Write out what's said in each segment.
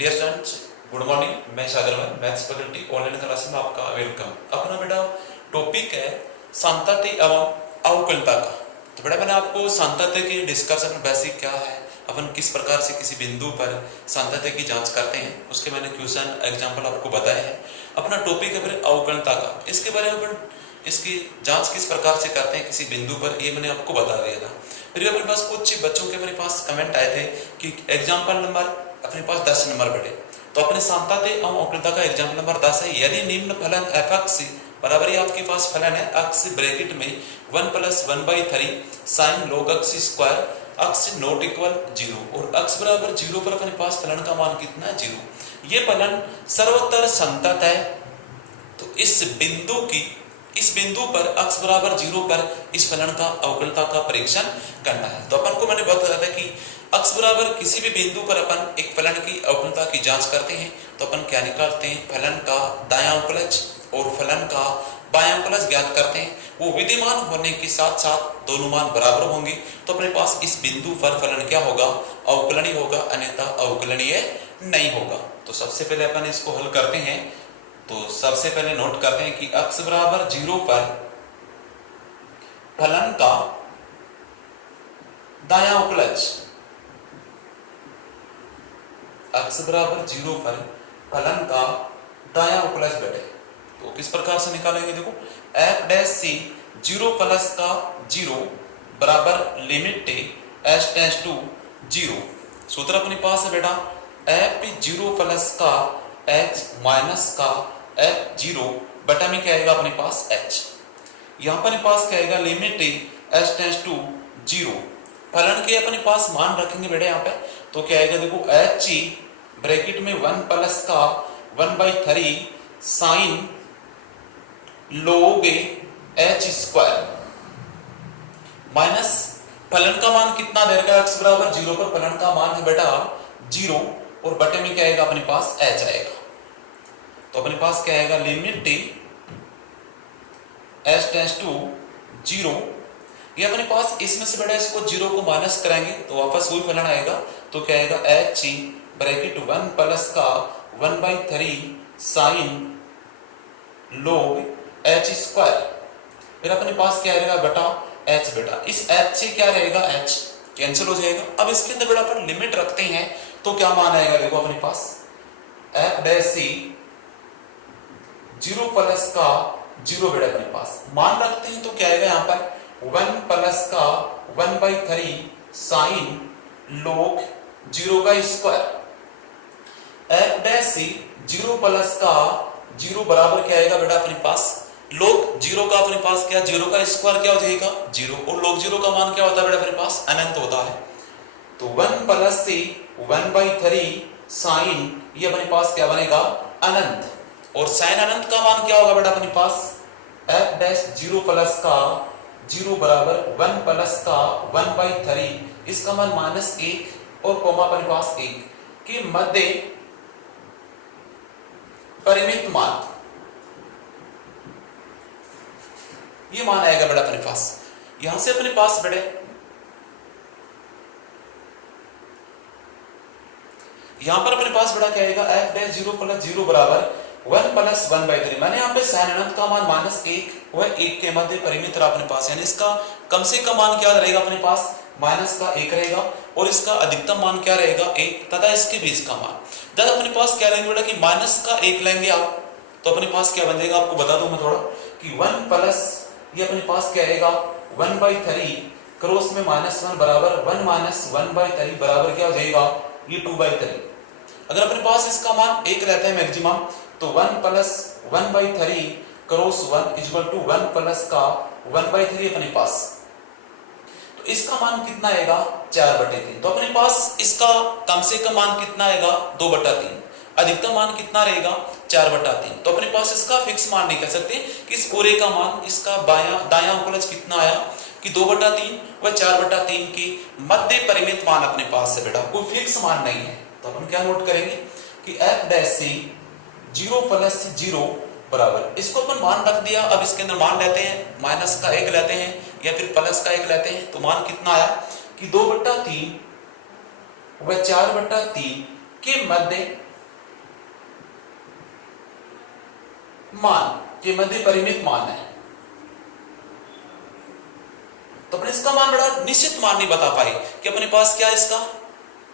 Dear students, good morning. मैं सागरवन, maths faculty online class में आपका वेलकम। अपना बेटा टॉपिक है सांतत्य एवं अवकलता का। तो बेटा मैंने आपको सांतत्य की डिस्कशन बेसिक क्या है, अपन किस प्रकार से किसी बिंदु पर सांतत्य की जांच करते हैं, उसके मैंने क्वेश्चन एग्जांपल आपको बताए हैं। अपना टॉपिक है फिर अवकलता का, इसके बारे में अपन इसकी जांच किस प्रकार से करते हैं किसी बिंदु पर, ये मैंने आपको बता दिया था। फिर अपने पास कुछ बच्चों के मेरे पास कमेंट आए थे कि एग्जाम्पल नंबर अपने पास 10 नंबर बैठे, तो अपने सांतत्य एवं अवकलता का एग्जाम्पल नंबर 10 है। यदि निम्न फलन f x बराबर ही आपके पास फलन है x ब्रैकेट में 1 + 1/3 sin log x square x not equal 0 और x बराबर 0 पर अपने पास फलन का मान कितना है 0। ये फलन सर्वोत्तर संतत है। तो इस बिंदु पर x बराबर 0 पर इस फलन का अवकलता का परीक्षण करना है। तो अपन को मैंने बताया था कि x बराबर किसी भी बिंदु पर अपन एक फलन की अवकलता की जांच करते हैं तो अपन क्या निकालते हैं, फलन का दायां अवकलज और फलन का बायां अवकलज ज्ञात करते हैं। वो विद्यमान होने के साथ साथ दोनों मान बराबर होंगे तो अपने पास इस बिंदु पर फलन क्या होगा, अवकलनीय होगा, अन्यथा अवकलनीय नहीं होगा। तो सबसे पहले अपन इसको हल करते हैं। तो सबसे पहले नोट करते हैं कि x बराबर 0 पर फलन का दायां अवकलज, x बराबर 0 पर फलन का दायां अवकलज बेटे तो किस प्रकार से निकालेंगे, देखो f डैश c 0 प्लस का 0 बराबर लिमिट h टेंड्स टू 0। सूत्र अपने पास है बेटा f 0 प्लस का h माइनस का f 0 बटा में क्या आएगा अपने पास h। यहाँ पर पास क्या आएगा लिमिट h टेंड्स टू 0। फलन के अपने पास मान रखेंगे बेटा यहाँ पे तो क्या आएगा, देखो h ब्रैकेट में 1 प्लस का 1/3 sine log h square minus फलन का मान कितना दे रखा है x बराबर 0 पर फलन का मान है बेटा 0 और बटे में क्या आएगा अपने पास h आएगा। तो अपने पास क्या आएगा लिमिट h टेंड्स टू 0। ये अपने पास इसमें से बेटा इसको 0 को माइनस कराएंगे तो वापस वही फलन आएगा। तो क्या आएगा h ब्रैकेट 1 प्लस का 1/3 साइन log h स्क्वायर, फिर अपने पास क्या रहेगा बेटा h। बेटा इस h से क्या रहेगा h कैंसिल हो जाएगा। अब इसके अंदर बेटा अपन लिमिट रखते हैं तो क्या मान आएगा, देखो अपने पास f डैश c 0 प्लस का 0 बेटा अपने पास मान रखते हैं तो क्या आएगा यहाँ पर 1 प्लस का 1/3 साइन log 0 का square. f dash c 0 plus का 0 बराबर क्या आएगा बेटा अपने पास log 0 का अपने पास क्या 0 का स्क्वायर क्या हो जाएगा 0 और log 0 का मान क्या होता है बेटा अपने पास अनंत होता है। तो 1 प्लस से 1/3 साइन ये अपने पास क्या बनेगा अनंत और साइन अनंत का मान क्या होगा बेटा अपने पास f डैश 0 प्लस का 0 बराबर 1 प्लस का 1/3 इसका मान -1 और कोमा अपने पास 1 के मध्य परिमित मान, ये मान आएगा बेटा अपने पास। यहां से अपने पास बेटे यहां पर अपने पास बेटा क्या आएगा f डैश 0 प्लस 0 बराबर 1 प्लस 1/3। मैंने यहाँ पे साइन अनंत का मान -1 व 1 के मध्य परिमित रहा अपने पास, यानी इसका कम से कम मान क्या रहेगा अपने पास माइनस का 1 रहेगा और इसका अधिकतम मान क्या रहेगा 1 तथा इसके बीच का मान। जब अपने पास क्या लेंगे बेटा कि माइनस का 1 लेंगे आप तो अपने पास क्या बनेगा आपको बता दूं मैं थोड़ा कि 1 प्लस ये अपने पास क्या आएगा 1/3 क्रॉस में -1 बराबर 1 माइनस 1/3 बराबर क्या हो जाएगा ये 2/3। अगर अपने पास इसका मान 1 रहता है मैक्सिमम तो 1 plus 1/3 cross 1 equal to 1 plus का 1/3 अपने पास, तो इसका मान कितना आएगा 4/3। तो अपने पास इसका कम से कम मान कितना आएगा 2/3, अधिकतम मान कितना रहेगा 4/3। तो अपने पास इसका फिक्स मान नहीं कह सकते कि इस पूरे का मान इसका दायां अवकलज कितना आया कि 2/3 व 4/3 की मध्य परिमित मान अपने पास है बेटा, कोई फिक्स मान नहीं है। तो अपन क्या नोट करेंगे कि f डैश c 0 प्लस 0 बराबर इसको अपन मान रख दिया। अब इसके अंदर मान लेते हैं माइनस का 1 लेते हैं या फिर प्लस का 1 लेते हैं तो मान कितना आया कि 2/3 व 4/3 के मध्य मान के मध्य परिमित मान है, तो अपने इसका मान बड़ा निश्चित मान नहीं बता पाए कि अपने पास क्या है इसका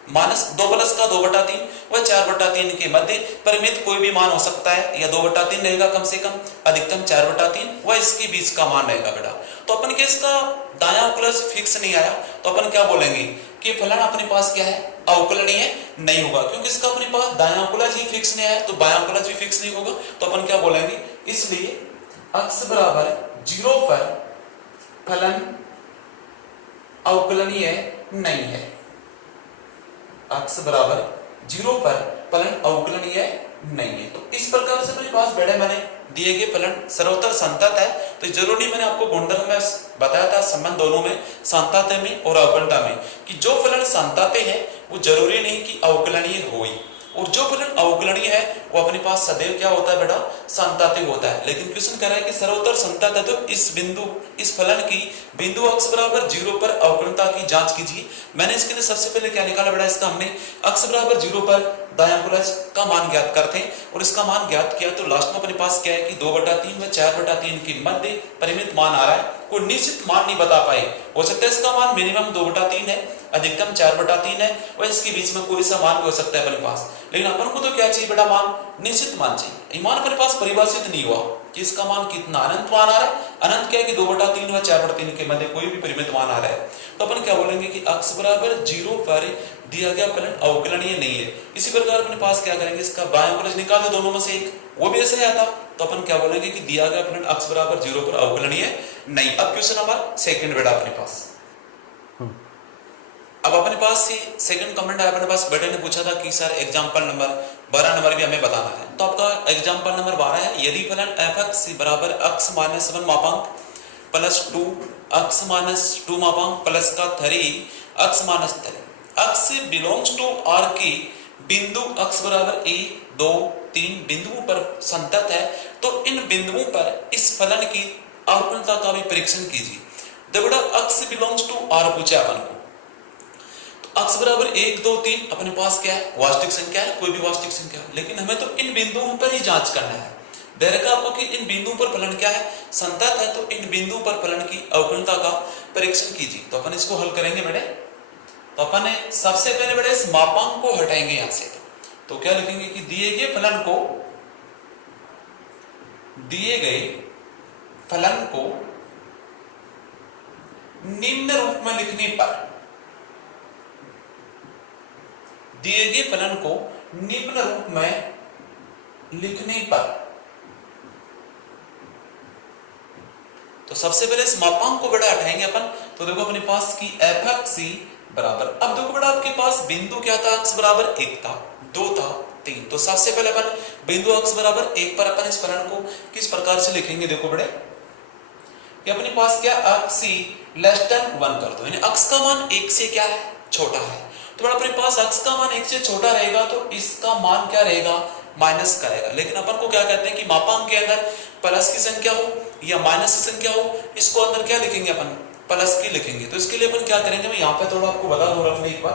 माइनस 2+2/3 व 4/3 के मध्य परिमित कोई भी मान हो सकता है, या 2/3 रहेगा कम से कम, अधिकतम 4/3 व इसके बीच का मान रहेगा बेटा। तो अपन के इसका दायां अवकलज फिक्स नहीं आया, तो अपन क्या बोलेंगे कि फलन अपने पास क्या है अवकलनीय नहीं होगा, क्योंकि इसका अपने पास दायां अवकलज ही फिक्स नहीं आया तो बायां अवकलज भी फिक्स नहीं होगा। तो अपन क्या बोलेंगे, इसलिए x बराबर 0 पर फलन अवकलनीय नहीं है, x बराबर 0 पर फलन अवकलनीय नहीं है। तो इस प्रकार से अपने पास बेटे मैंने दिए गए फलन सर्वोत्तर संतत है, तो जरूरी मैंने आपको गुणधर्म में बताया था संबंध दोनों में, संतत में और अवकलता में, कि जो फलन संतत है वो जरूरी नहीं कि अवकलनीय हो ही, और जो फलन अवकलनीय है वो अपने पास सदैव क्या होता है बेटा संतत होता है। लेकिन क्वेश्चन कह रहा है कि सर्वोत्तर संतत है, तो इस फलन की बिंदु x बराबर 0 पर अवकलनता की जांच कीजिए। मैंने इसके लिए सबसे पहले क्या निकाला बेटा, इसका हमने x बराबर 0 पर दायां अवकलज का मान ज्ञात करते हैं, और इसका मान ज्ञात किया तो लास्ट में अपने पास क्या है कि 2/3 व 4/3 के मध्य परिमित मान आ रहा है, कोई निश्चित मान नहीं बता पाए। हो सकता है इसका मान मिनिमम 2/3 है, अधिकतम 4/3 है, और इसके बीच में कोई सा मान भी हो सकता है अपने पास। लेकिन अपन को तो क्या चाहिए बेटा, मान निश्चित मान चाहिए। ईमान अपने पास परिभाषित नहीं हुआ कि इसका मान कितना, अनंत मान आ रहा है। अनंत क्या है कि 2/3 व 4/3 के मध्य कोई भी परिमित मान आ रहा है, तो अपन क्या बोलेंगे कि x बराबर 0 पर दिया गया फलन अवकलनीय नहीं है। इसी प्रकार अपने पास क्या करेंगे, इसका बायां अवकलज निकाल दो दोनों में से एक, वो भी ऐसे आता, तो अपन क्या बोलेंगे कि दिया गया फलन x बराबर 0 पर अवकलनीय नहीं। अब क्वेश्चन नंबर सेकंड बेटा अपने पास, अब अपने पास से सेकंड कमेंट आया अपने पास, बेटे ने पूछा था कि सर एग्जांपल नंबर 12 नंबर भी हमें बताना है। तो आपका एग्जांपल नंबर 12 है, यदि फलन f(x) बराबर x-1 मापांक प्लस 2x-2 मापांक प्लस का 3x-3 x belongs to R की बिंदु x बराबर 1, 2, 3 बिंदुओं पर संतत है, तो इन बिंदुओं पर इस फलन की अवकलनता का भी परीक्षण कीजिए। देखो बेटा x बिलोंग्स टू R पूछा अपन को, x बराबर 1, 2, 3 अपने पास क्या है वास्तविक संख्या है, कोई भी वास्तविक संख्या, लेकिन हमें तो इन बिंदुओं पर ही जांच करना है। दे रखा आपको कि इन बिंदुओं पर फलन क्या है संतत है, तो इन बिंदुओं पर फलन की अवकलनता का परीक्षण कीजिए। तो अपन इसको हल करेंगे बेटे, तो अपन सबसे पहले बेटे इस मापांक को हटाएंगे यहां से, तो क्या लिखेंगे कि दिए गए फलन को निम्न रूप में लिखने पर, दिए गए फलन को निम्न रूप में लिखने पर, तो सबसे पहले इस मापांक को बेटा हटाएंगे अपन। तो देखो अपने पास की f(x) बराबर, अब देखो बेटा आपके पास बिंदु क्या था, x बराबर 1 था, 2 था, 3, तो सबसे पहले अपन बिंदु x बराबर 1 पर अपन इस फलन को किस प्रकार से लिखेंगे, देखो बेटे कि अपने पास क्या x लेस देन 1 कर दो, यानी x का मान 1 से क्या है छोटा है, तो बेटा अपने पास x का मान 1 से छोटा रहेगा तो इसका मान क्या रहेगा माइनस का रहेगा। लेकिन अपन को क्या कहते हैं कि मापांक के अंदर प्लस की संख्या हो या माइनस की संख्या हो, इसको अंदर क्या लिखेंगे अपन प्लस की लिखेंगे। तो इसके लिए अपन क्या करेंगे, मैं यहाँ पे थोड़ा आपको बता दूं रफली एक बार,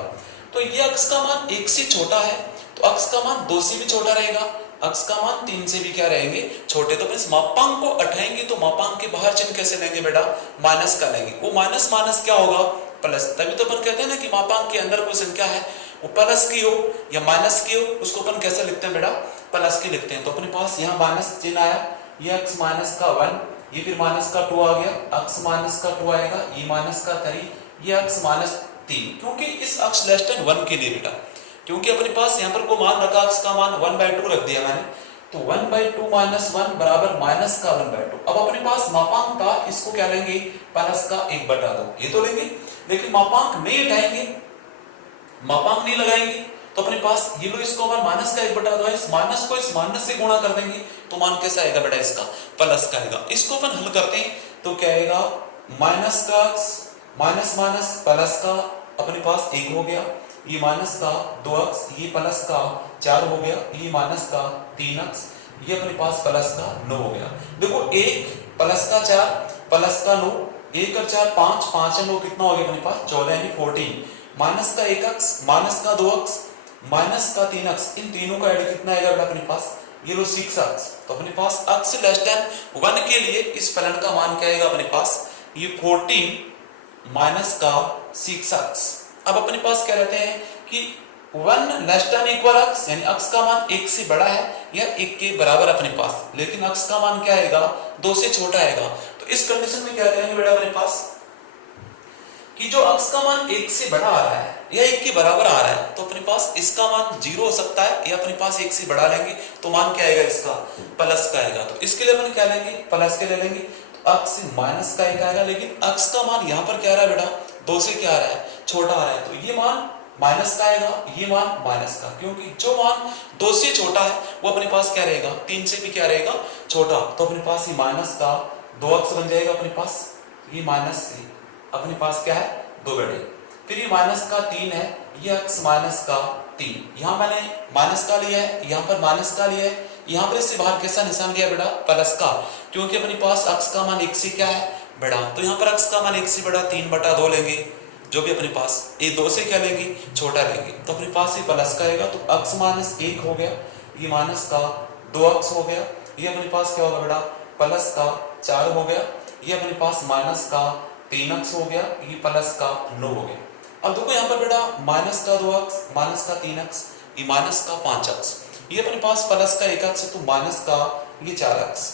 तो ये x का मान 1 से छोटा है तो x का मान 2 से भी छोटा रहेगा, x का मान 3 से भी क्या रहेंगे छोटे। तो अपन इस मापांक को हटाएंगे तो मापांक के बाहर चिन्ह कैसे लेंगे बेटा, माइनस का लेंगे, वो माइनस माइनस क्या होगा प्लस। तभी तो अपन कहते हैं ना कि मापांक के अंदर कोई संख्या है वो प्लस की हो या माइनस की हो, उसको अपन कैसे लिखते हैं बेटा प्लस की लिखते हैं। तो अपने पास यहाँ माइनस चिन्ह आया, ये x माइनस का 1, ये फिर माइनस का 2 आ गया, x माइनस का 2 आएगा, ये माइनस का 3, ये x माइनस 3, क्योंकि इस x लेस देन 1 के लिए बेटा, क्योंकि अपने पास यहाँ पर को मान रखा x का मान 1/2 रख दिया मैंने, तो 1/2 माइनस 1 बराबर माइनस का 1/2। अब अपने पास मापांक था, इसको क्या लेंगे प्लस का 1/2, ये तो लेंगे, लेकिन मापांक नहीं हटाएंगे, मापांक नहीं लगाएंगे, तो अपने पास ये लो इसको अपन माइनस का 1/2 है, इस माइनस को इस माइनस से गुणा कर देंगे तो मान कैसा आएगा बेटा इसका प्लस का आएगा। इसको अपन हल करते हैं तो क्या आएगा माइनस का माइनस माइनस प्लस का अपने पास 1 हो गया, ये माइनस का 2x, ये प्लस का 4 हो गया, ये माइनस का 3x, ये अपने पास प्लस का 9 हो गया। देखो 1 प्लस का 4 प्लस का 9, 1 और 4 5, 5 और 9 कितना हो गया अपने पास 14 यानी 14, माइनस का 1x माइनस का 2x माइनस का 3x, इन तीनों का ऐड कितना आएगा बेटा अपने पास ये लो 6 अक्स, तो अपने पास अक्स लेस देन 1 के लिए इस फलन का मान क्या आएगा अपने पास, ये 14 माइनस का 6 अक्स। अब अपने पास क्या रहते हैं कि 1 लेस देन इक्वल अक्स, यानी अक्स का मान 1 से बड़ा है या 1 के बराबर अपने पास, लेकिन अक्स का मान क्या आएगा 2 से छोटा आएगा। तो इस कंडीशन में क्या करेंगे बेटा अपने पास कि जो अक्स का मान 1 से बड़ा आ रहा है या 1 के बराबर आ रहा है, तो अपने पास इसका मान 0 हो सकता है या अपने पास 1 से बड़ा लेंगे तो मान क्या आएगा इसका प्लस का आएगा। तो इसके लिए अपन क्या लेंगे, प्लस के ले लेंगे, तो अक्स से माइनस का 1 आएगा, लेकिन अक्स का मान यहाँ पर क्या आ रहा है बेटा 2 से क्या आ रहा है छोटा आ रहा है, तो ये मान माइनस का आएगा, ये मान माइनस का, क्योंकि जो मान 2 से छोटा है वो अपने पास क्या रहेगा 3 से भी क्या रहेगा छोटा, तो अपने पास ये माइनस का 2 अक्स बन जाएगा अपने पास, ये माइनस से अपने पास क्या है 2 बेटे, फिर ये माइनस का 3 है, ये अक्स माइनस का 3, यहाँ मैंने माइनस का लिया है, यहाँ पर माइनस का लिया है, यहाँ पर इससे बाहर कैसा निशान लिया बेटा प्लस का, क्योंकि अपने पास अक्स का मान 1 से क्या है बड़ा, तो यहाँ पर अक्स का मान 1 से बड़ा 3/2 लेंगे, जो भी अपने पास ये 2 से क्या लेंगे छोटा लेंगे, तो अपने पास ये प्लस का आएगा, तो अक्स माइनस 1 हो गया, ये माइनस का 2 अक्स हो गया, ये अपने पास क्या होगा बेटा प्लस का 4 हो गया, ये अपने पास माइनस का 3 अक्स हो गया, ये प्लस का 9 हो गया। अब देखो यहाँ पर बेटा माइनस का 2 अक्स, माइनस का 3 अक्स, ये माइनस का 5 अक्स, ये अपने पास प्लस का 1 अक्स है, तो माइनस का ये 4 अक्स,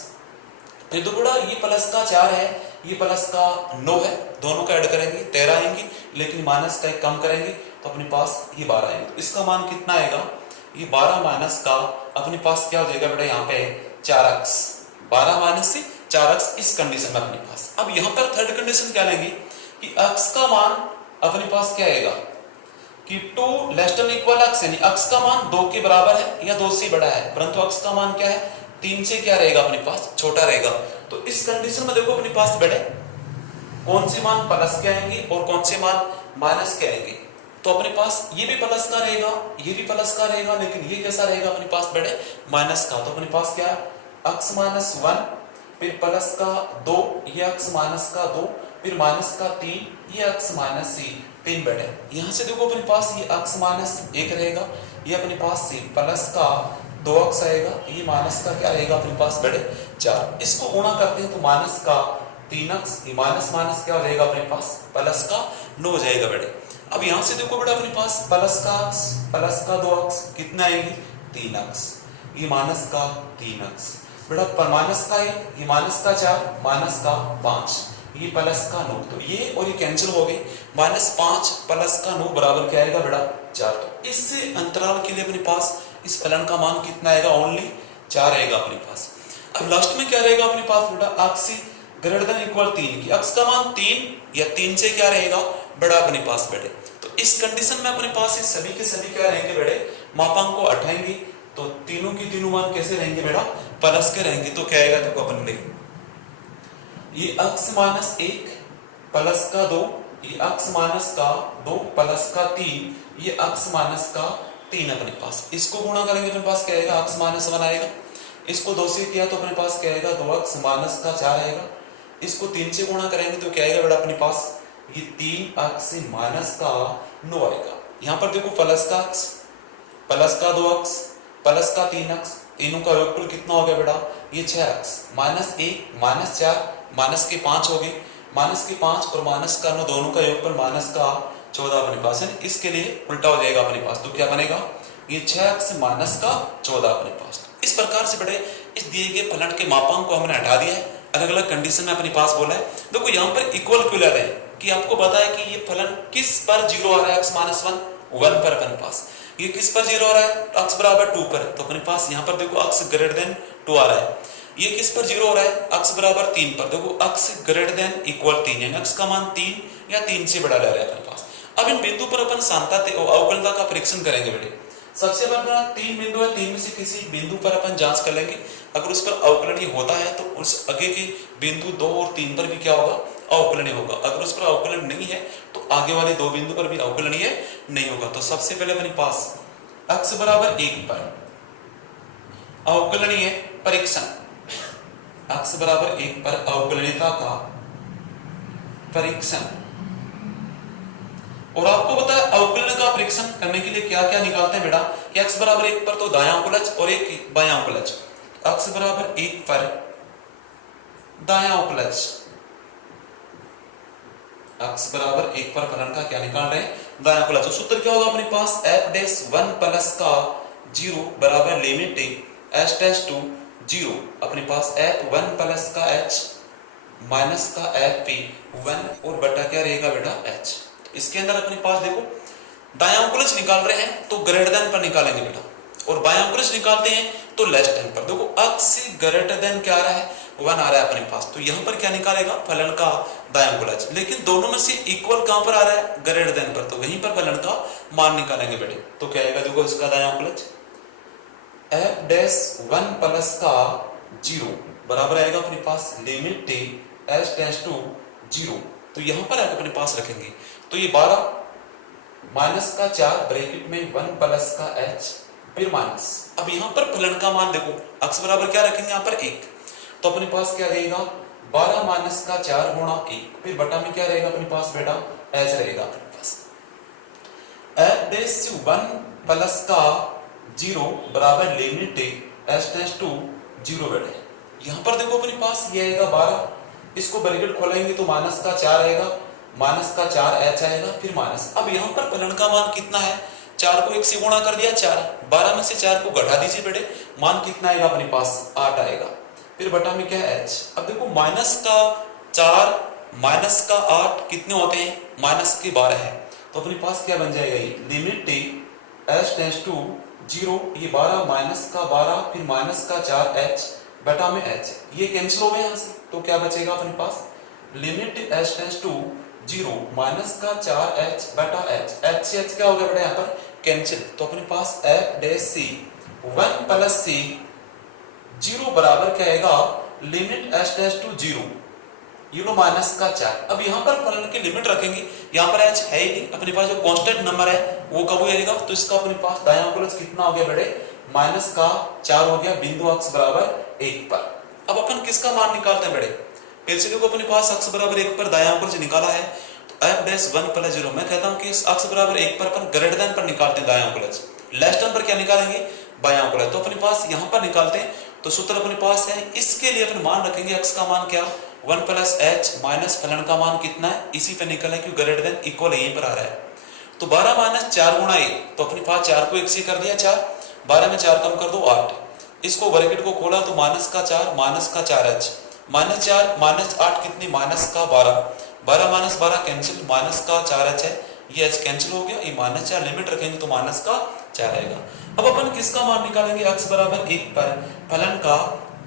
फिर देखो बेटा ये प्लस का 4 है, ये प्लस का 9 है, दोनों का ऐड करेंगे 13 आएंगे, लेकिन माइनस का 1 कम करेंगे तो अपने पास ये 12 आएंगे, तो इसका मान कितना आएगा, ये 12 माइनस का अपने पास क्या हो जाएगा बेटा यहाँ पे 4 अक्स, 12 माइनस से 4 अक्स इस कंडीशन में अपने पास। अब यहाँ पर थर्ड कंडीशन क्या लेंगे कि अक्स का मान अपने पास क्या आएगा कि 2 लेस देन इक्वल अक्स, यानी अक्स का मान 2 के बराबर है या 2 से बड़ा है, परंतु अक्स का मान क्या है 3 से क्या रहेगा अपने पास छोटा रहेगा। तो इस कंडीशन में देखो अपने पास बेटे कौन से मान प्लस के आएंगे और कौन से मान माइनस के आएंगे, तो अपने पास ये भी प्लस का रहेगा, ये भी प्लस का रहेगा, लेकिन ये कैसा रहेगा अपने पास बेटे माइनस का, तो अपने पास क्या अक्स माइनस 1, फिर प्लस का 2, ये अक्स माइनस का 2, फिर माइनस का 3, ये अक्स माइनस 3 बेटे, यहाँ से देखो अपने पास ये अक्स माइनस 1 रहेगा, ये अपने पास से प्लस का 2 अक्स आएगा, ये माइनस का क्या रहेगा अपने पास बेटे 4, इसको गुणा करते हैं तो माइनस का 3 अक्स, ये माइनस माइनस क्या रहेगा अपने पास प्लस का 9 हो जाएगा बेटे। अब यहाँ से देखो बेटा अपने पास प्लस का अक्स, प्लस का 2 अक्स कितना आएंगे 3 अक्स, ये माइनस का 3 अक्स बेटा, माइनस का 1, ये माइनस का 4, माइनस का 5, ये प्लस का 9, तो ये और ये कैंसिल हो गई, -5 प्लस का 9 बराबर क्या आएगा बेटा 4, तो इस अंतराल के लिए अपने पास इस फलन का मान कितना आएगा ओनली 4 आएगा अपने पास। अब लास्ट में क्या रहेगा अपने पास बेटा अक्स ग्रेटर देन इक्वल 3 की अक्स का मान 3 या 3 से क्या रहेगा बड़ा अपने पास बेटे, तो इस कंडीशन में अपने पास ये सभी के सभी क्या रहेंगे बेटे मापांक को हटाएंगे, तो तीनों की तीनों मान कैसे रहेंगे बेटा प्लस के रहेंगे, तो क्या आएगा देखो अपन लिख ये अक्स माइनस 1 प्लस का 2, ये अक्स माइनस का 2 प्लस का 3, ये अक्स माइनस का 3 अपने पास, इसको गुणा करेंगे अपने पास क्या आएगा अक्स माइनस 1 आएगा, इसको 2 से किया तो अपने पास क्या आएगा 2 अक्स माइनस का 4 आएगा, इसको 3 से गुणा करेंगे तो क्या आएगा बेटा अपने पास ये 3 अक्स माइनस का 9 आएगा। यहाँ पर देखो प्लस का अक्स, प्लस का 2 अक्स, प्लस का 3 अक्स, तीनों का योगफल कितना हो गया बेटा ये 6 अक्स, -1 -4 माइनस के 5 हो गए, माइनस के 5 और माइनस का 9 दोनों का योगफल माइनस का 14 अपने पास है, इसके लिए उल्टा हो जाएगा अपने पास, तो क्या बनेगा ये 6 अक्स माइनस का 14 अपने पास। इस प्रकार से बेटे इस दिए गए फलन के मापांक को हमने हटा दिया है, अलग अलग कंडीशन में अपने पास बोला है। देखो यहाँ पर इक्वल क्यों ले रहे हैं कि आपको पता है कि ये फलन किस पर 0 आ रहा है अक्स माइनस 1 पर अपने पास, ये किस पर 0 आ रहा है अक्स बराबर 2 पर, तो अपने पास यहाँ पर देखो अक्स ग्रेटर देन 2 आ रहा है, ये किस पर 0 हो रहा है अक्स बराबर 3 पर, देखो अक्स ग्रेटर देन इक्वल 3 यानी अक्स का मान 3 या 3 से बड़ा ले रहा है अपने पास। अब इन बिंदु पर अपन सांता अवकलता का परीक्षण करेंगे बेटे, सबसे पहले 3 बिंदु है, 3 में से किसी बिंदु पर अपन जांच कर लेंगे, अगर उस पर अवकलनीय होता है तो उस आगे के बिंदु 2 और 3 पर भी क्या होगा अवकलनीय होगा, अगर उस पर अवकलन नहीं है तो आगे वाले 2 बिंदु पर भी अवकलनीय नहीं होगा। तो सबसे पहले अपने पास अक्स बराबर 1 पर अवकलनीय परीक्षण, अक्स बराबर 1 पर अवकलनीयता का परीक्षण और आपको पता है अवकलन का परीक्षण करने के लिए क्या क्या निकालते हैं बेटा कि x बराबर 1 पर तो दायां उलच और एक बायां उलच। x बराबर 1 पर दायां उलच, x बराबर 1 पर फलन का क्या निकाल रहे हैं दायां उलच। तो सूत्र क्या होगा अपने पास f डैश 1 प्लस का 0 बराबर लिमिट h टेंड्स टू 0 अपने पास f1 प्लस का h माइनस का f1 और बटा क्या रहेगा बेटा h। इसके अंदर अपने पास देखो दायां उलच निकाल रहे हैं तो ग्रेटर देन पर निकालेंगे बेटा, और बायां उलच निकालते हैं तो लेस देन पर। देखो x से ग्रेटर देन क्या आ रहा है 1 आ रहा है अपने पास, तो यहां पर क्या निकालेगा फलन का दायां उलच। लेकिन दोनों में से इक्वल कहां पर आ रहा है ग्रेटर देन पर, तो वहीं पर फलन का मान निकालेंगे बेटे। तो क्या आएगा देखो इसका दायां उलच f डैश 1 प्लस का 0 बराबर आएगा अपने पास लिमिट h टेंड्स टू 0। तो यहां पर आकर अपने पास रखेंगे तो ये 12 माइनस का 4 ब्रैकेट में 1 प्लस का h फिर माइनस। अब यहां पर फलन का मान देखो x बराबर क्या रखेंगे यहां पर 1, तो अपने पास क्या रहेगा 12 माइनस का 4 गुणा 1 फिर बटा में क्या रहेगा अपने पास बेटा h रहेगा अपने पास f डैश 1 प्लस का 0 बराबर लिमिट h टेंड्स टू 0 बेटा। यहां पर देखो अपने पास ये आएगा 12, इसको ब्रैकेट खोलेंगे तो माइनस का 4 आएगा, माइनस का 4h आएगा फिर माइनस। अब यहाँ पर फलन का मान कितना है 4 को 1 से गुणा कर दिया 4, 12 में से 4 को घटा दीजिए बेटे, मान कितना आएगा अपने पास 8 आएगा फिर बटा में क्या है h। अब देखो माइनस का 4 माइनस का 8 कितने होते हैं माइनस के 12 है, तो अपने पास क्या बन जाएगा ये लिमिट h टेंड्स टू 0, ये 12 माइनस का 12 फिर माइनस का 4h बटा में h, ये कैंसिल हो गया यहाँ से, तो क्या बचेगा अपने पास limit h tends to 0 minus का 4h बटा h से h क्या हो गया बेटा यहाँ पर कैंसिल। तो अपने पास f dash c 1 plus c 0 बराबर क्या आएगा लिमिट h टेंड्स टू 0 ये लो माइनस का 4। अब यहाँ पर फलन की लिमिट रखेंगे, यहाँ पर h है ही नहीं, अपने पास जो कांस्टेंट नंबर है वो कब आएगा, तो इसका अपने पास दायां उलच कितना हो गया बेटे माइनस का 4 हो गया बिंदु x बराबर 1 पर। अब अपन किसका मान निकालते हैं बेटे, फिर से देखो अपने पास x बराबर 1 पर दायां उलच निकाला है तो f डैश 1 प्लस 0, मैं कहता हूं कि x बराबर 1 पर अपन ग्रेटर देन पर निकालते हैं दायां उलच, लेस देन पर क्या निकालेंगे बायां उलच। तो अपने पास यहां पर निकालते हैं तो सूत्र अपने पास है, इसके लिए अपन मान रखेंगे x का मान क्या 1 प्लस h माइनस फलन का मान कितना है इसी पे निकलना है क्योंकि ग्रेटर देन इक्वल यहीं पर आ रहा है। तो 12 माइनस 4 गुणा 1, तो अपने पास 4 को 1 से कर दिया 4, 12 में 4 कम कर दो 8, इसको ब्रैकेट को खोला तो माइनस का 4 माइनस का 4h माइनस 4 माइनस 8 कितनी माइनस का 12, 12 माइनस 12 कैंसिल, माइनस का 4h है, ये h कैंसिल हो गया, ये माइनस 4 लिमिट रखेंगे तो माइनस का 4 आएगा। अब अपन किसका मान निकालेंगे x बराबर 1 पर फलन का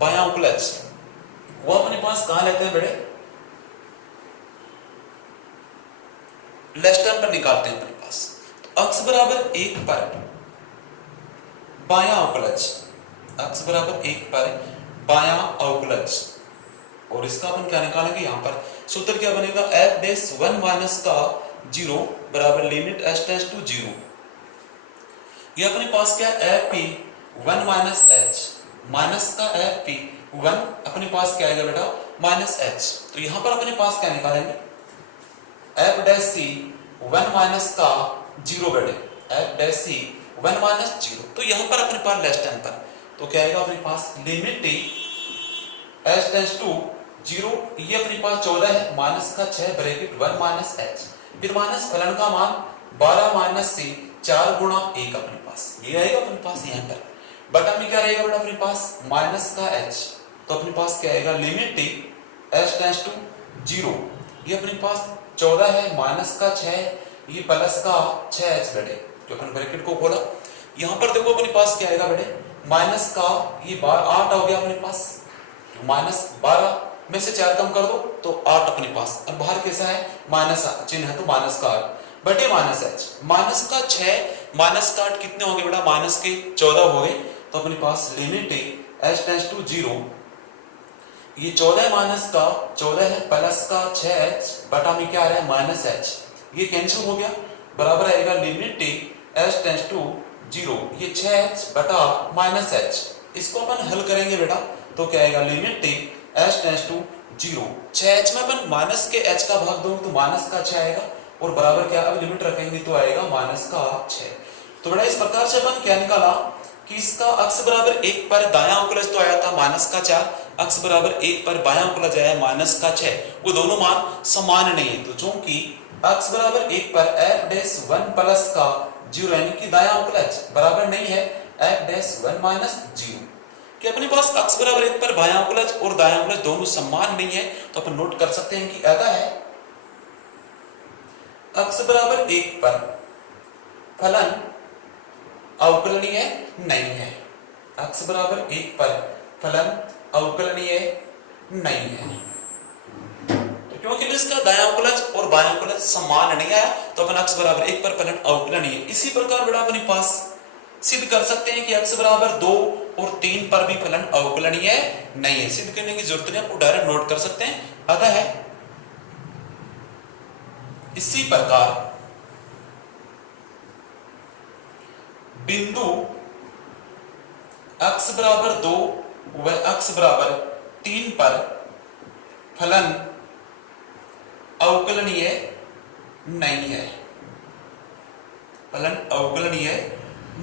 बायां उलच, वो अपने पास कहां लेते हैं बेटे लेस देन पर निकालते हैं अपने पास। तो x बराबर 1 पर बायां उलच, x बराबर 1 पर बायां अवकलज, और इसका अपन क्या निकालेंगे यहाँ पर सूत्र क्या बनेगा f डैश 1 माइनस का 0 बराबर लिमिट h टेंड्स टू 0। ये अपने पास क्या f p 1 minus h minus का f p 1 अपने पास क्या आएगा बेटा माइनस h। तो यहाँ पर अपने पास क्या निकालेंगे f डैश c 1 माइनस का 0 बेटे, f डैश c 1 माइनस 0, तो यहाँ पर अपने पास लेस देन पर, तो क्या आएगा अपने पास लिमिट h टेंड्स टू 0, ये अपने पास 14 है माइनस का 6 ब्रैकेट 1 माइनस h फिर माइनस फलन का मान 12 माइनस c 4 गुणा 1 अपने पास, ये आएगा अपने पास यहाँ पर बटा में क्या रहेगा बेटा अपने पास माइनस का h, तो अपने पास क्या आएगा लिमिट h टेंड्स टू 0, ये अपने पास 14 है माइनस का 6 ये प्लस का 6h बेटे, जो अपन ब्रैकेट को खोला यहाँ पर देखो अपने पास क्या आएगा बेटे माइनस का ये 8 हो गया अपने पास, माइनस 12 में से 4 कम कर दो तो 8 अपने पास, अब बाहर कैसा है माइनस चिन्ह है तो माइनस का 8 बटे माइनस h, माइनस का 6 माइनस का 8 कितने होंगे बेटा माइनस के 14 हो गए, तो अपने पास लिमिट h टेंड्स टू 0, ये 14 माइनस का 14 है प्लस का 6h बटा में क्या आ रहा है माइनस h, ये कैंसिल हो गया बराबर आएगा लिमिट h टेंड्स टू 0, ये 6h बटा माइनस h, इसको अपन हल करेंगे बेटा तो क्या आएगा limit h tends to 0, 6h में अपन माइनस के h का भाग दोगे तो माइनस का 6 आएगा और बराबर क्या, अब लिमिट रखेंगे तो आएगा माइनस का 6। तो बेटा इस प्रकार से अपन क्या निकाला कि इसका अक्ष बराबर 1 पर दायां अवकलज तो आया था माइनस का 4, अक्ष बराबर 1 पर बायां अवकलज आया माइनस का 6, वो दोनों मान समान नहीं है। तो चूंकि अक्ष बराबर 1 पर f डैश 1 प्लस का 0 यानी कि दायां अवकलज बराबर नहीं है f डैश 1 माइनस 0, कि अपने पास अक्ष बराबर 1 पर बायां अवकलज और दायां अवकलज दोनों समान नहीं है। तो अपन नोट कर सकते हैं कि ऐसा है अक्ष बराबर 1 पर फलन अवकलनीय नहीं है, अक्ष बराबर 1 पर फलन अवकलनीय नहीं है। तो क्योंकि इसका दायां अवकलज और बायां अवकलज समान नहीं आया तो अपन अक्ष बराबर 1 पर फलन अवकलनीय। इसी प्रकार बेटा अपने पास सिद्ध कर सकते हैं कि अक्ष बराबर 2 और 3 पर भी फलन अवकलनीय नहीं है। सिद्ध करने की जरूरत नहीं, आपको डायरेक्ट नोट कर सकते हैं। अतः है इसी प्रकार बिंदु अक्ष बराबर 2 व अक्ष बराबर 3 पर फलन अवकलनीय नहीं है, फलन अवकलनीय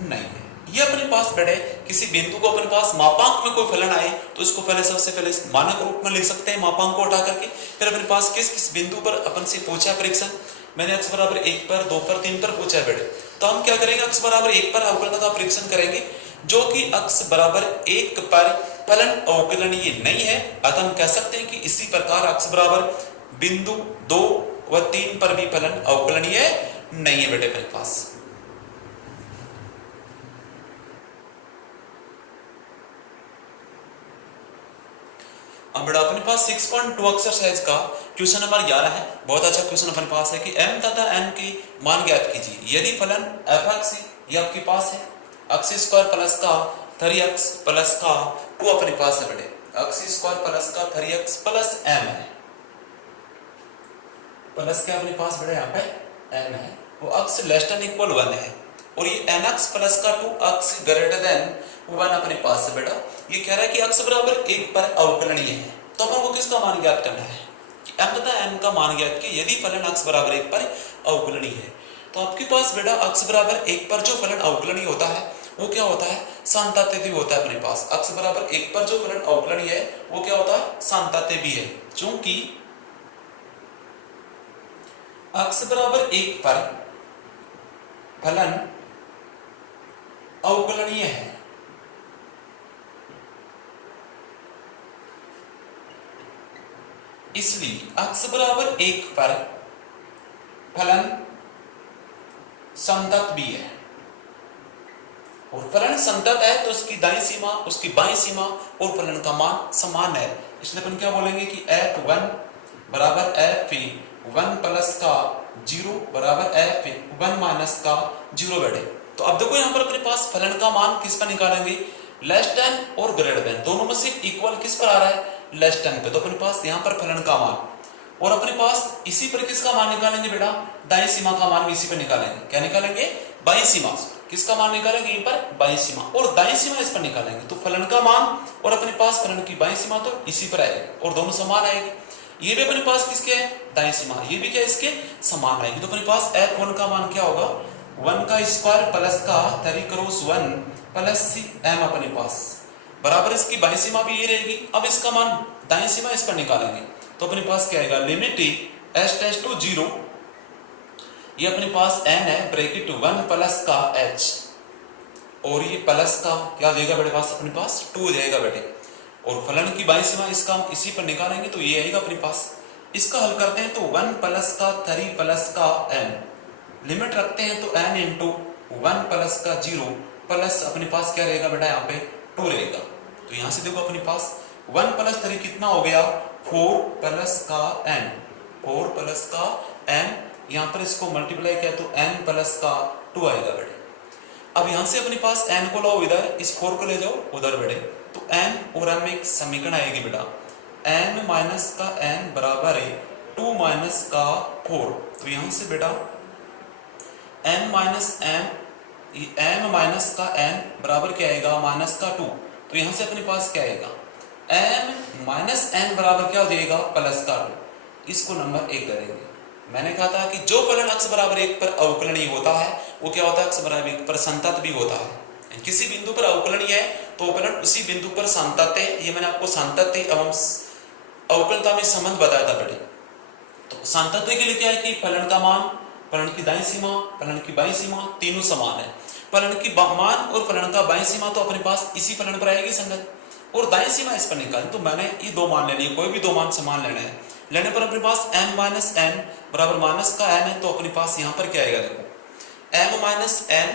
नहीं है। ये अपने पास बेटे किसी बिंदु को अपने पास मापांक में कोई फलन आए तो इसको पहले सबसे पहले मानक रूप में लिख सकते हैं मापांक को हटा करके। फिर अपने पास किस किस बिंदु पर अपन से पूछा परीक्षण, मैंने अक्ष बराबर 1 पर 2 पर 3 पर पूछा बेटे, तो हम क्या करेंगे अक्ष बराबर 1 पर अवकलन का परीक्षण करेंगे जो कि अक्ष बराबर 1 पर फलन अवकलनीय नहीं है। अतः हम कह सकते हैं कि इसी प्रकार अक्ष बराबर बिंदु 2 व 3 पर भी फलन अवकलनीय नहीं है बेटे अपने पास। अब बेटा अपने पास 6.2 एक्सरसाइज का क्वेश्चन नंबर 11 है। बहुत अच्छा क्वेश्चन अपने पास है कि m तथा n की मान ज्ञात कीजिए यदि फलन f(x) ये आपके पास है x स्क्वायर प्लस का 3x प्लस का 2 अपने पास है बेटे, x स्क्वायर प्लस का 3x प्लस m है, प्लस क्या अपने पास बेटे यहाँ पे n है, वो x लेस देन इक्वल 1 है और ये nx प्लस का 2x ग्रेटर देन 1 अपने पास है बेटा। ये कह रहा है कि x बराबर 1 पर अवकलनीय है, तो अपन को किसका मान ज्ञात करना है कि m तथा n का मान ज्ञात किया यदि फलन x बराबर 1 पर अवकलनीय है। तो आपके पास बेटा x बराबर 1 पर जो फलन अवकलनीय होता है वो क्या होता है, सांतात्यवी होता है अपने पास। x बराबर 1 पर जो फलन अवकलनीय है वो क्या होता है, सांतात्यवी है। चूंकि x बराबर 1 पर फलन अवकलनीय है इसलिए x बराबर 1 पर फलन संतत भी है और फलन संतत है तो उसकी दाईं सीमा उसकी बाईं सीमा और फलन का मान समान है। इसलिए अपन क्या बोलेंगे कि f1 बराबर f1 प्लस का 0 बराबर f1 माइनस का 0 बैठे। तो अब देखो यहाँ पर अपने पास फलन का मान किस पर निकालेंगे, लेस देन और ग्रेटर देन, दोनों में से इक्वल किस पर आ रहा है, लेस देन पे। तो अपने पास यहाँ पर फलन का मान और अपने पास इसी पर किसका मान निकालेंगे बेटा, दाईं सीमा का मान भी इसी पर निकालेंगे। क्या निकालेंगे, बाईं सीमा, किसका मान निकालेंगे यहीं पर बाईं सीमा और दाईं सीमा इस पर निकालेंगे। तो फलन का मान और अपने पास फलन की बाईं सीमा तो इसी पर आएगी और दोनों समान आएगी। ये भी अपने पास किसके है, दाईं सीमा, ये भी क्या इसके समान आएगी। तो अपने पास f1 का मान क्या होगा, 1 का स्क्वायर प्लस का 3 क्रॉस 1 प्लस m अपने पास बराबर इसकी बाईं सीमा भी ये रहेगी। अब इसका मान दाईं सीमा इस पर निकालेंगे तो अपने पास क्या आएगा, लिमिट s टेंड्स टू 0, ये अपने पास n है ब्रैकेट 1 प्लस का h और ये प्लस का क्या हो जाएगा बेटे पास, अपने पास 2 हो जाएगा बेटे और फलन की बाईं सीमा इसका हम इसी पर निकालेंगे तो ये आएगा अपने पास। इसका हल करते हैं तो 1 प्लस का 3 प्लस का n, लिमिट रखते हैं तो n इंटू 1 प्लस का 0 प्लस अपने पास क्या रहेगा बेटा यहाँ पे 2 रहेगा। तो यहाँ से देखो अपने पास 1 प्लस 3 कितना हो गया, 4 प्लस का n, 4 प्लस का n, यहाँ पर इसको मल्टीप्लाई किया तो n प्लस का 2 आएगा बेटे। अब यहाँ से अपने पास n को लाओ इधर, इस 4 को ले जाओ उधर बेटे, तो n और m में एक समीकरण आएगी बेटा, n माइनस का n बराबर है 2 माइनस का 4। तो यहाँ से बेटा m माइनस का n बराबर क्या आएगा, माइनस का 2। तो यहाँ से अपने पास क्या आएगा, m माइनस n बराबर क्या हो जाएगा, प्लस का 2। इसको नंबर 1 करेंगे मैंने कहा था कि जो फलन अक्स बराबर 1 पर अवकलनीय होता है वो क्या होता है, अक्स बराबर 1 पर संतत भी होता है। किसी बिंदु पर अवकलनीय है तो फलन उसी बिंदु पर संतत है। ये मैंने आपको संतत एवं अवकलता में संबंध बताया था बेटे। तो संतत के लिए क्या है कि फलन का मान, फलन की दाईं सीमा, फलन की बाईं सीमा तीनों समान है। फलन की मान और फलन का बाईं सीमा तो अपने पास इसी फलन पर आएगी संगत, और दाईं सीमा इस पर निकालनी। तो मैंने ये दो मान लेनी है, कोई भी दो मान समान लेने हैं। लेने पर अपने पास m माइनस n बराबर माइनस का n है, तो अपने पास यहाँ पर क्या आएगा, देखो m माइनस n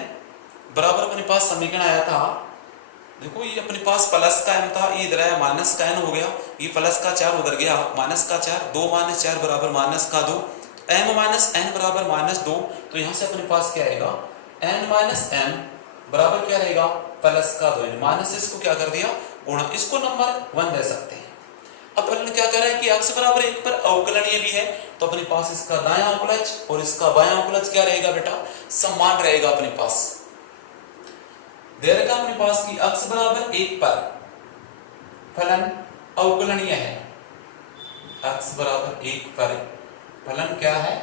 बराबर अपने पास समीकरण आया था, देखो ये अपने पास प्लस का m था, ये इधर आया माइनस का n हो गया, ये प्लस का 4 उधर गया माइनस का 4, 2 माइनस 4 बराबर माइनस का 2, m माइनस n बराबर माइनस 2। तो यहाँ से अपने पास क्या आएगा, n माइनस n बराबर क्या रहेगा, प्लस का 2, माइनस से इसको क्या कर दिया गुणा, इसको नंबर 1 दे सकते हैं। अब फलन क्या कर रहा है कि अक्स बराबर 1 पर अवकलनीय भी है, तो अपने पास इसका दायां अवकलज और इसका बायां अवकलज क्या रहेगा बेटा, समान रहेगा। अपने पास दे रखा अपने पास कि अक्स बराबर 1 पर फलन अवकलनीय है, अक्स बराबर 1 पर फलन क्या है,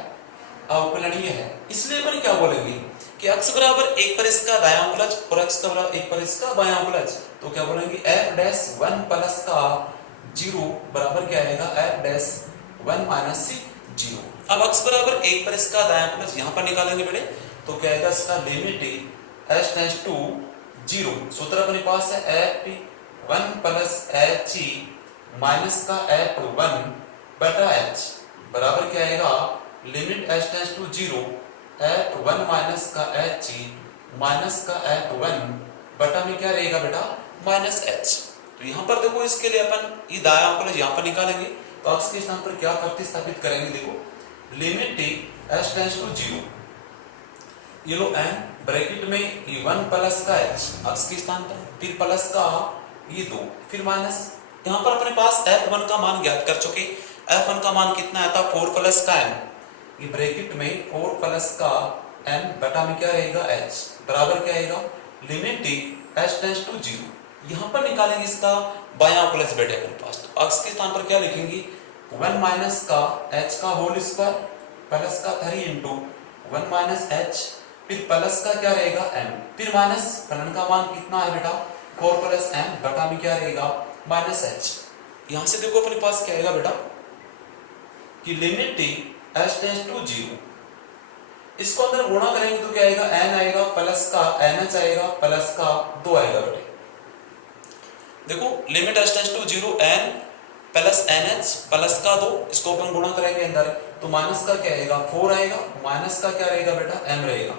अवकलनीय है। इसलिए अपन क्या बोलेंगे कि अक्स बराबर 1 पर इसका दायां अवकलज और अक्स बराबर 1 पर इसका बायां अवकलज, तो क्या बोलेंगे f डैश 1 प्लस का 0 बराबर क्या आएगा, f डैश 1 माइनस 0। अब अक्स बराबर 1 पर इसका दायां अवकलज यहां पर निकालेंगे बेटे, तो क्या आएगा, इसका लिमिट h टेंड्स टू 0, सूत्र अपने पास है f 1 प्लस h माइनस का f1 बटा h बराबर क्या आएगा, limit h tends to 0 f1 minus का h माइनस का f1 बटा में क्या रहेगा बेटा, माइनस h। तो यहाँ पर देखो इसके लिए अपन ये दायां अवकलज यहाँ पर निकालेंगे, तो अक्स के स्थान पर क्या प्रतिस्थापित करेंगे, देखो लिमिट h टेंड्स टू 0, ये लो n ब्रैकेट में ये 1 प्लस का h अक्स के स्थान पर, फिर प्लस का ये 2, फिर माइनस। यहाँ पर अपने पास f1 का मान ज्ञात कर चुके, f1 का मान कितना आया था, 4 प्लस का n, ये ब्रैकेट में 4 प्लस का n बटा में क्या रहेगा h बराबर क्या आएगा, लिमिट h टेंड्स टू 0। यहाँ पर निकालेंगे इसका बायां अवकलज बेटे अपने पास, तो अक्स के स्थान पर क्या लिखेंगे, 1 माइनस का h का होल स्क्वायर प्लस का 3 इंटू 1 माइनस h, फिर प्लस का क्या रहेगा m, फिर माइनस फलन का मान कितना है बेटा, 4 प्लस m बटा में क्या रहेगा, माइनस h। यहाँ से देखो अपने पास क्या आएगा बेटा कि लिमिट h टेंड्स टू 0, इसको अंदर गुणा करेंगे तो क्या आएगा, n आएगा प्लस का nh आएगा प्लस का 2 आएगा बेटे। देखो limit h tends to 0 n plus nh plus का 2, इसको अपन गुणा करेंगे अंदर, तो माइनस का क्या आएगा 4 आएगा, माइनस का क्या रहेगा बेटा m रहेगा,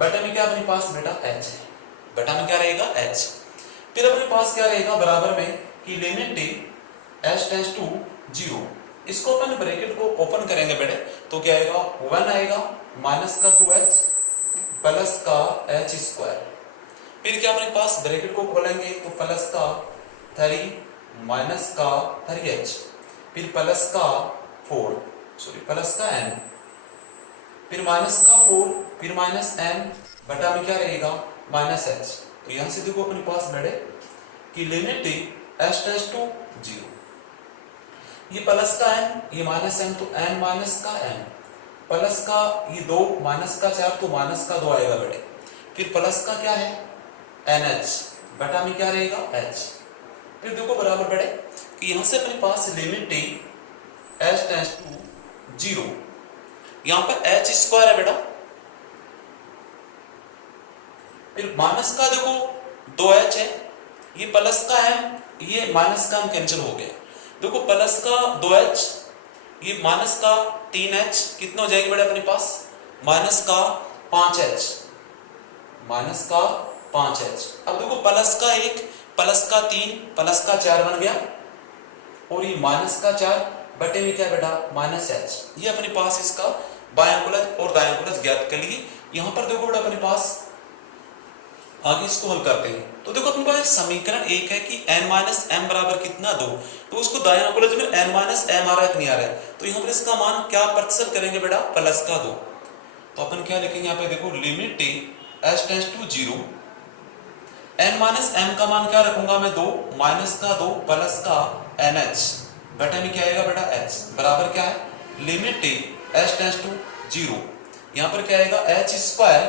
बटा में क्या अपने पास बेटा h है, बटा में क्या रहेगा h। फिर अपने पास क्या रहेगा बराबर में कि लिमिट h टेंड्स टू 0, इसको अपन ब्रैकेट को ओपन करेंगे बेटे, तो क्या आएगा 1 आएगा माइनस का 2h प्लस का h स्क्वायर, फिर क्या अपने पास ब्रैकेट को खोलेंगे तो प्लस का 3 माइनस का 3h, फिर प्लस का 4 प्लस का n, फिर माइनस का 4, फिर माइनस n बटा में क्या रहेगा माइनस h। तो यहां से देखो अपने पास बढ़े कि लिमिट h टेंड्स टू 0, ये प्लस का n ये माइनस n, तो n माइनस का n प्लस का ये 2 माइनस का 4 तो माइनस का 2 आएगा बेटे, फिर प्लस का क्या है nh बटा में क्या रहेगा h। फिर देखो बराबर बढ़े कि यहां से अपने पास लिमिट h टेंड्स टू 0, यहां पर h स्क्वायर है बेटा, फिर माइनस का देखो 2h है, ये प्लस का है, ये माइनस का हम कैंसिल हो गया, देखो प्लस का 2h ये माइनस का 3h कितना हो जाएगी बेटा अपने पास, माइनस का 5h, माइनस का 5h। अब देखो प्लस का 1 प्लस का 3 प्लस का 4 बन गया, और ये माइनस का 4 बटे में क्या बेटा माइनस h। ये अपने पास इसका बायां अवकलज और दायां अवकलज ज्ञात कर लिए। यहाँ पर देखो बेटा अपने पास आगे इसको हल करते हैं, तो देखो अपने पास समीकरण 1 है कि n माइनस m बराबर कितना 2, तो उसको दायां अवकलज में n माइनस m आ रहा है कि नहीं आ रहा है, तो यहाँ पर इसका मान क्या प्रतिशत करेंगे बेटा प्लस का 2, तो अपन क्या लिखेंगे यहाँ पे देखो limit h tends to 0, n minus m का मान क्या रखूंगा मैं 2 माइनस का 2 प्लस का nh बटे में क्या आएगा बेटा h बराबर क्या है लिमिट h टेंड्स टू 0, यहाँ पर क्या आएगा h स्क्वायर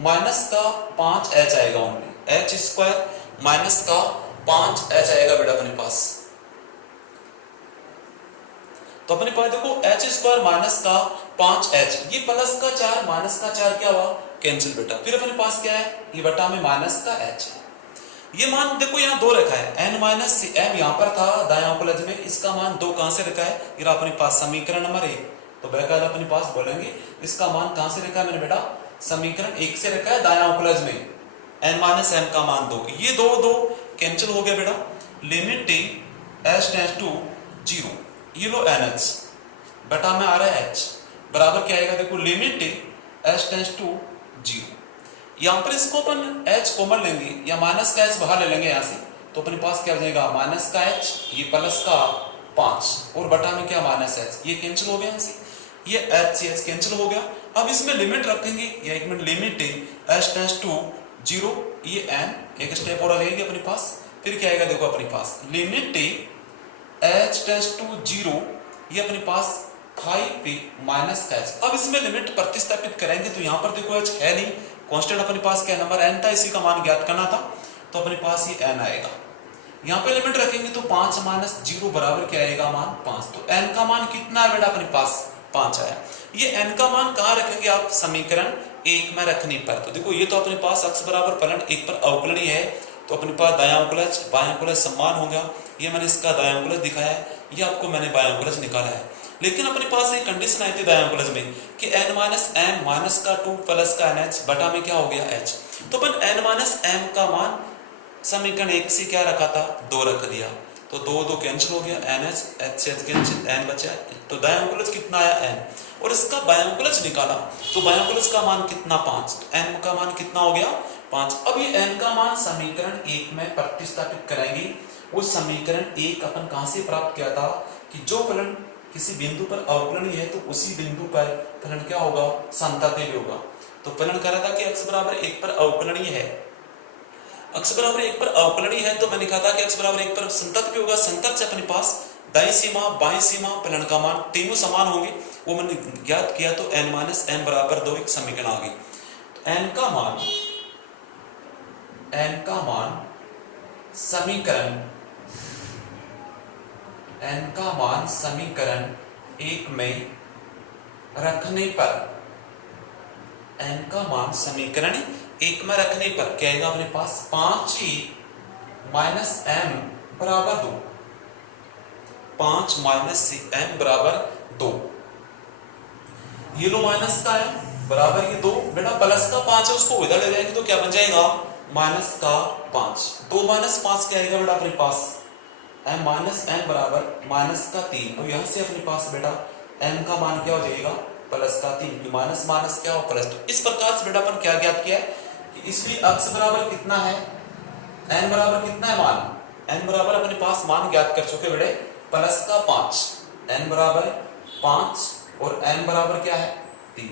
माइनस का 5h आएगा ओनली, h स्क्वायर माइनस का 5h आएगा बेटा अपने पास। तो अपने पास देखो h स्क्वायर माइनस का 5h, ये प्लस का 4 माइनस का 4 क्या हुआ कैंसिल बेटा। फिर अपने पास क्या है, ये बटा में माइनस का h है। ये मान देखो यहाँ 2 रखा है, n माइनस m यहाँ पर था दायां कुलज में, इसका मान 2 कहां से रखा है, ये अपने पास समीकरण नंबर 1। तो बेकायदा अपने पास बोलेंगे इसका मान कहां से रखा है मैंने बेटा, समीकरण 1 से रखा है दायां कुलज में, n माइनस m का मान 2, ये 2 कैंसिल हो गया बेटा। Limit t h tends to 0, ये लो NH बटा में आ रहा है h बराबर क्या आएगा देखो, लिमिट h टेंड्स टू 0। यहाँ पर इसको अपन h कॉमन लेंगे या माइनस का h बाहर ले लेंगे यहाँ से, तो अपने पास क्या हो जाएगा माइनस का h, ये प्लस का 5 और बटा में क्या माइनस h, ये कैंसिल हो गया यहाँ से, ये h से h कैंसिल हो गया। अब इसमें लिमिट रखेंगे, या एक minute, limit h tends to 0, ये n एक स्टेप और आ जाएगी अपने पास। फिर क्या आएगा देखो अपने पास, लिमिट h टेंड्स टू 0, ये अपने पास 5p माइनस का h। अब इसमें लिमिट प्रतिस्थापित करेंगे तो यहाँ पर देखो h है नहीं, कांस्टेंट अपने पास क्या नंबर n था, इसी का मान ज्ञात करना था, तो अपने पास ये n आएगा। यहाँ पे लिमिट रखेंगे तो 5 माइनस 0 बराबर क्या आएगा मान 5। तो n का मान कितना है बेटा अपने पास 5 आया। ये n का मान कहाँ रखेंगे आप, समीकरण 1 में रखने पर। तो देखो ये तो अपने पास x बराबर फलन 1 पर अवकलनीय है, तो अपने पास दायां अवकलज बायां अवकलज समान हो गया। ये मैंने इसका दायां अवकलज दिखाया है, ये आपको मैंने बायां अवकलज निकाला है। लेकिन अपने पास एक कंडीशन आई थी दायां अवकलज में कि n माइनस m माइनस का 2 प्लस का nh बटा में क्या हो गया h। तो अपन n माइनस m का मान समीकरण 1 से क्या रखा था 2 रख दिया, तो 2 कैंसिल हो गया, nh h से h कैंसिल, n बचा। तो दायां अवकलज कितना आया n, और इसका बायां अवकलज निकाला तो बायां अवकलज का मान कितना 5, तो n का मान कितना हो गया 5। अब ये n का मान समीकरण 1 में प्रतिस्थापित करेंगे। उस समीकरण 1 अपन कहां से प्राप्त किया था कि जो फलन किसी बिंदु पर अवकलनीय है तो उसी बिंदु पर फलन क्या होगा, संतत्य होगा। तो फलन कह रहा था कि x बराबर 1 पर अवकलनीय है, x बराबर 1 पर अवकलनीय है, तो मैंने कहा था कि x बराबर 1 पर संतत्य होगा। संतत्य से अपने पास दाईं सीमा बाईं सीमा फलन का मान तीनों समान होंगे, वो मैंने ज्ञात किया। तो n माइनस m बराबर 2 एक समीकरण आ गई। तो n का मान समीकरण 1 में रखने पर, n का मान समीकरण 1 में रखने पर क्या आएगा अपने पास 5e माइनस m बराबर 2, 5 माइनस m बराबर 2, ये लो माइनस का है बराबर ये 2 बेटा, प्लस का 5 है उसको इधर ले जाएंगे तो क्या बन जाएगा माइनस का 5। 2 माइनस 5 क्या आएगा बेटा अपने पास m माइनस m बराबर माइनस का 3, और यहां से अपने पास बेटा m का मान क्या हो जाएगा प्लस का 3, माइनस माइनस क्या हो प्लस। तो इस प्रकार से बेटा अपन क्या ज्ञात किया है कि इसलिए x बराबर कितना है, n बराबर कितना है मान, n बराबर अपने पास मान ज्ञात कर चुके बेटे प्लस का 5, n बराबर 5 और m बराबर क्या है 3।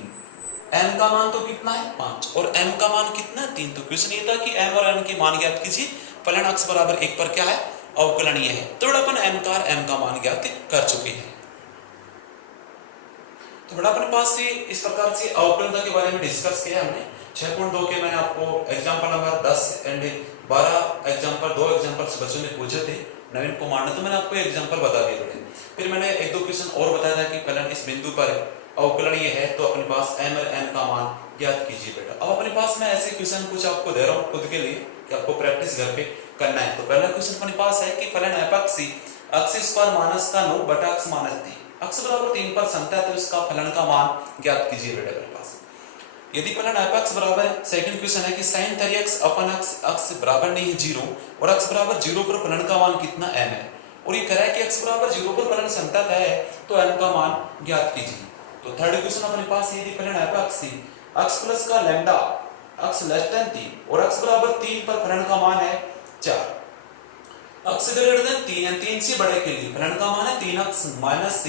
m का मान तो कितना है 5 और m का मान कितना है 3। तो क्वेश्चन ये था कि m और n के मान ज्ञात कीजिए, फलन x बराबर 1 पर क्या है अवकलनीय है। तो बेटा अपन m का मान ज्ञात कर चुके हैं। तो बेटा अपने पास से इस प्रकार से अवकलनता के बारे में डिस्कस किया हमने। 6.2 के मैंने आपको example number 10 and 12 example 2 examples बच्चों ने पूछे थे नवीन कुमार ने, तो मैंने आपको एग्जांपल बता दिए थे। फिर मैंने 1-2 क्वेश्चन और बताया था कि फलन इस बिंदु पर अवकलनीय है, तो अपने पास m और n का मान ज्ञात कीजिए बेटा। अब अपने पास मैं ऐसे क्वेश्चन कुछ आपको दे रहा हूँ खुद के लिए कि आपको प्रैक्टिस घर पे करना है। तो पहला क्वेश्चन अपने पास है कि फलन एपक्सी x स्क्वायर माइनस का 9 बटा x माइनस 3, x बराबर 3 पर संख्या है, तो इसका फलन का मान ज्ञात कीजिए बेटा अपने पास। यदि फलन f(x) बराबर है, सेकंड क्वेश्चन है कि sin 3x अपन x बराबर नहीं है 0 और x बराबर 0 पर फलन का मान कितना m है, और ये कह रहा है कि x बराबर 0 पर फलन संख्या है तो m का मान ज्ञात कीजिए। तो थर्ड क्वेश्चन अपने पास यदि फलन f(x) x प्लस का लैम्डा x लेस देन 3 और x बराबर 3 पर फलन का मान है 4, x ग्रेटर देन 3 3 से बड़े के लिए फलन का मान है 3x माइनस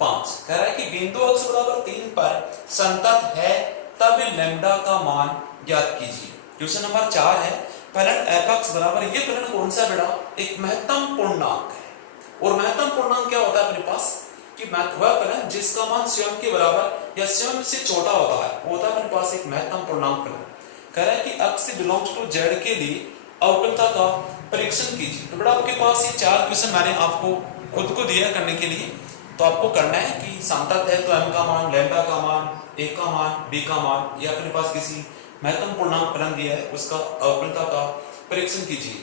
5। कह रहा है कि बिंदु x बराबर 3 पर संतत है तब लैम्डा का मान ज्ञात कीजिए। क्वेश्चन नंबर 4 है फलन f(x) बराबर, ये फलन कौन सा बेटा एक महत्तम पूर्णांक है, और महत्तम पूर्णांक क्या होता है अपने पास कि मैथ वह फलन जिसका मान स्वयं के बराबर या स्वयं से छोटा होता है, वो होता है अपने पास एक महत्तम पूर्णांक फलन। कह रहा है कि x बिलोंग्स टू z के लिए अवकलता का परीक्षण कीजिए। तो बेटा आपके पास ये 4 क्वेश्चन मैंने आपको खुद को दिया करने के लिए। तो आपको करना है कि सांतत है तो m का मान, लैम्डा का मान, a का मान, b का मान, या अपने पास किसी महत्तम पूर्णांक फलन दिया है उसका अवकलता का परीक्षण कीजिए।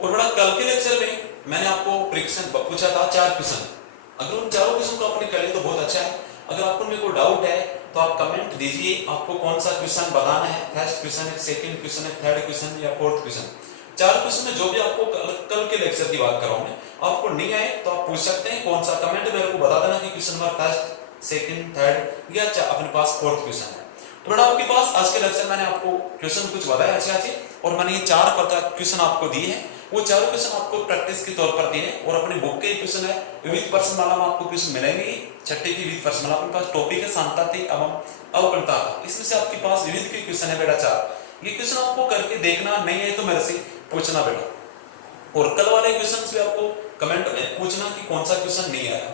और बड़ा कल के लेक्चर में मैंने आपको परीक्षण पूछा था 4 क्वेश्चन। अगर उन चारों क्वेश्चन को आपने कर लिया तो बहुत अच्छा है। अगर आपको में कोई डाउट है तो आप कमेंट दीजिए, आपको कौन सा क्वेश्चन बताना है, फर्स्ट क्वेश्चन है, सेकंड क्वेश्चन है, थर्ड क्वेश्चन या फोर्थ क्वेश्चन। 4 क्वेश्चन में जो भी आपको कल के लेक्चर की बात कर रहा हूं मैं, आपको नहीं आए तो आप पूछ सकते हैं कौन सा, कमेंट मेरे को बता देना कि question number first, second, third या अपने पास फोर्थ क्वेश्चन है। तो बेटा आपके पास आज के लेक्चर मैंने आपको क्वेश्चन कुछ बताया अच्छे और मैंने ये 4 प्रकार क्वेश्चन आपको दिए हैं। वो चारों क्वेश्चन आपको प्रैक्टिस के तौर पर दिए हैं और अपने बुक के क्वेश्चन है। विविध प्रश्नमाला में आपको क्वेश्चन मिलेंगे। छठी की विविध प्रश्नमाला अपने पास टॉपिक है सांतत्य एवं अवकलता का। इसमें से आपके पास विविध के क्वेश्चन है बेटा 4। ये क्वेश्चन आपको करके देखना, नहीं है तो मेरे से पूछना बेटा। और कल वाले क्वेश्चन भी आपको कमेंट में पूछना कि कौन सा क्वेश्चन नहीं आया।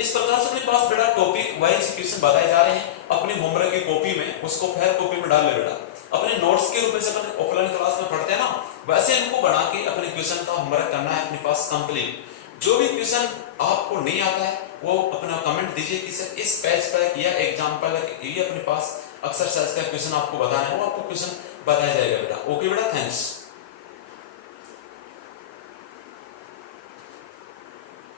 इस प्रकार से अपने पास बेटा टॉपिक वाइज क्वेश्चन बताए जा रहे हैं। अपने होमवर्क की कॉपी में उसको फिर कॉपी में डाल ले बेटा। अपने नोट्स के रूप में से अपने ऑफलाइन क्लास में पढ़ते हैं ना, वैसे इनको बना के अपने क्वेश्चन का होमवर्क करना है अपने पास कंप्लीट। जो भी क्वेश्चन आपको नहीं आता है वो अपना कमेंट दीजिए कि सर इस पेज पर या एग्जांपल ये अपने पास एक्सरसाइज का क्वेश्चन आपको बताना है, वो आपको क्वेश्चन बताया जाएगा बेटा। ओके बेटा, थैंक्स।